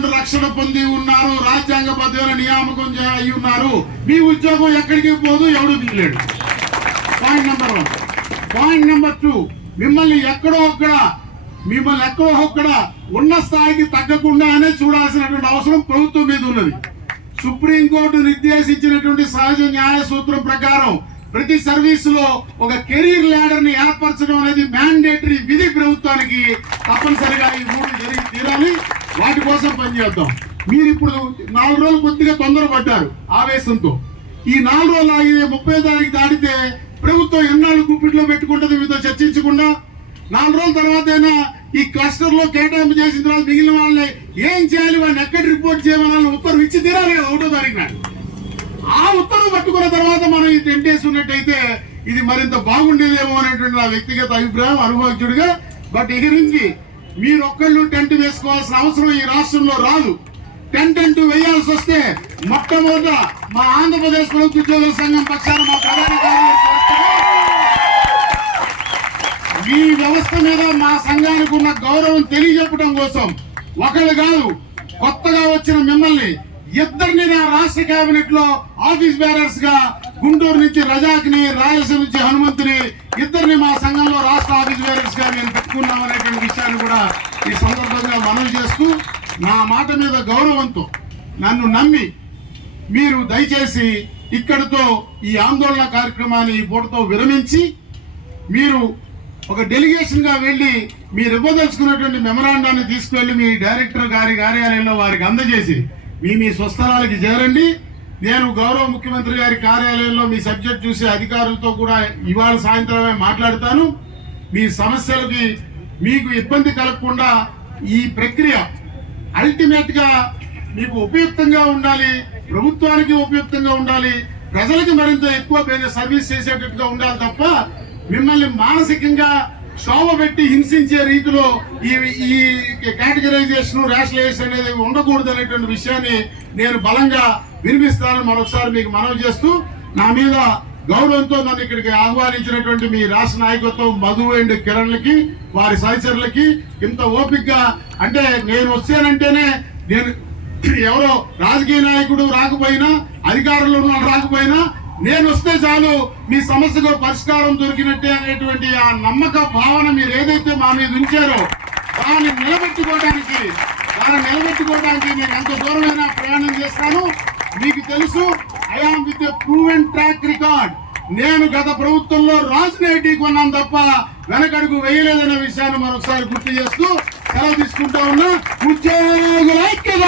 తల్లిదండ్రులు రక్షణ పొంది ఉన్నారు, రాజ్యాంగబద్ధమైన నియామకం అయి ఉన్నారు. మీ ఉద్యోగం ఎక్కడికి పోదు, ఎవడు దిగలేడు. Point number 1. పాయింట్ నెంబర్ 2, మిమ్మల్ని ఎక్కడో ఒక్కడ ఉన్న స్థాయికి తగ్గకుండానే చూడాల్సినటువంటి అవసరం ప్రభుత్వం మీద ఉన్నది. సుప్రీంకోర్టు నిర్దేశించినటువంటి సహజ న్యాయ సూత్రం ప్రకారం ప్రతి సర్వీసులో ఒక కెరీర్ ల్యాడర్ ని ఏర్పరచడం అనేది మ్యాండేటరీ విధి. ప్రభుత్వానికి తప్పనిసరిగా ఈ 3 జరిగి తీరాలి. వాటి కోసం పనిచేద్దాం. మీరు ఇప్పుడు 4 రోజులు కొద్దిగా తొందరపడ్డారు ఆవేశంతో. ఈ 4 రోజులు ఆగి 30వ తారీఖు దాటితే ప్రభుత్వం ఎన్నాళ్ళు గుప్పిట్లో పెట్టుకుంటుంది మీతో చర్చించకుండా. 4 రోజుల తర్వాతైనా ఈ క్లస్టర్ లో కేటాయింపు చేసిన తర్వాత మిగిలిన వాళ్ళని ఏం చేయాలి, వాళ్ళని ఎక్కడ రిపోర్ట్ చేయమని ఉత్తర్వు ఇచ్చి తీరాలి 1వ తారీఖు నాడు. ఆ ఉత్తర్వు పట్టుకున్న తర్వాత మనం ఈ టెంట్ వేసి ఉన్నట్టయితే ఇది మరింత బాగుండేదేమో అనేటువంటి నా వ్యక్తిగత అభిప్రాయం, అనుభవజ్ఞుడిగా. బట్ ఇక నుంచి మీరు ఒక్కళ్ళు టెంట్ వేసుకోవాల్సిన అవసరం ఈ రాష్ట్రంలో రాదు. టెంట్ అంటూ వేయాల్సి వస్తే మొట్టమొదట మా ఆంధ్రప్రదేశ్ ప్రభుత్వ ఉద్యోగుల సంఘం పక్షాన మా ప్రధాన కార్యదర్శి ఈ వ్యవస్థ మీద మా సంఘానికి ఉన్న గౌరవం తెలియజెప్పడం కోసం ఒకళ్ళు కాదు, కొత్తగా వచ్చిన మిమ్మల్ని ఇద్దరిని నా రాష్ట్ర కేబినెట్ లో ఆఫీస్ బేరర్స్ గా గుంటూరు నుంచి రజాక్ని, రాయలసీమ నుంచి హనుమంతుని ఇద్దరిని మా సంఘంలో రాష్ట్ర ఆఫీస్ బేరర్స్ గా నేను పెట్టుకున్నాం అనేటువంటి విషయాన్ని కూడా ఈ సందర్భంగా మనవి చేస్తూ, నా మాట మీద గౌరవంతో నన్ను నమ్మి మీరు దయచేసి ఇక్కడితో ఈ ఆందోళన కార్యక్రమాన్ని ఈ పూటతో విరమించి మీరు ఒక డెలిగేషన్ గా వెళ్లి మీరు ఇవ్వదలుచుకున్నటువంటి మెమరాండాన్ని తీసుకువెళ్లి మీ డైరెక్టర్ గారి కార్యాలయంలో వారికి అందజేసి మీ స్వస్థలాలకి చేరండి. నేను గౌరవ ముఖ్యమంత్రి గారి కార్యాలయంలో మీ సబ్జెక్ట్ చూసే అధికారులతో కూడా ఇవాళ సాయంత్రమే మాట్లాడతాను. మీ సమస్యలకి మీకు ఇబ్బంది కలగకుండా ఈ ప్రక్రియ అల్టిమేట్ గా మీకు ఉపయుక్తంగా ఉండాలి, ప్రభుత్వానికి ఉపయుక్తంగా ఉండాలి, ప్రజలకి మరింత ఎక్కువ సర్వీస్ చేసేటట్టుగా ఉండాలి తప్ప మిమ్మల్ని మానసికంగా శోభ పెట్టి హింసించే రీతిలో ఈ కేటగరైజేషన్, రేషనలైజేషన్ అనేది ఉండకూడదు అనేటువంటి విషయాన్ని నేను బలంగా వినిపిస్తానని మరొకసారి మీకు మనవి చేస్తూ, నా మీద గౌరవంతో నన్ను ఇక్కడికి ఆహ్వానించినటువంటి మీ రాష్ట్ర నాయకత్వం మధు అండ్ కిరణ్లకి, వారి సహచరులకి, ఇంత ఓపికగా అంటే నేను వచ్చానంటేనే నేను ఎవరో రాజకీయ నాయకుడు రాకపోయినా, అధికారులు రాకపోయినా నేను వస్తే చాలు మీ సమస్యకు పరిష్కారం దొరికినట్టే అనేటువంటి ఆ నమ్మక భావన మీరు ఏదైతే మా మీద ఉంచారో దాన్ని నిలబెట్టుకోవడానికి నేను ఎంత దూరమైనా ప్రయాణం చేస్తాను. మీకు తెలుసు, I am with a proven track record. నేను గత ప్రభుత్వంలో రాజుని కొన్నాను తప్ప వెనకడుగు వేయలేదనే విషయాన్ని మరొకసారి గుర్తు చేస్తూ సెలవు తీసుకుంటా ఉన్నా. ఉద్యోగుల ఐక్యత.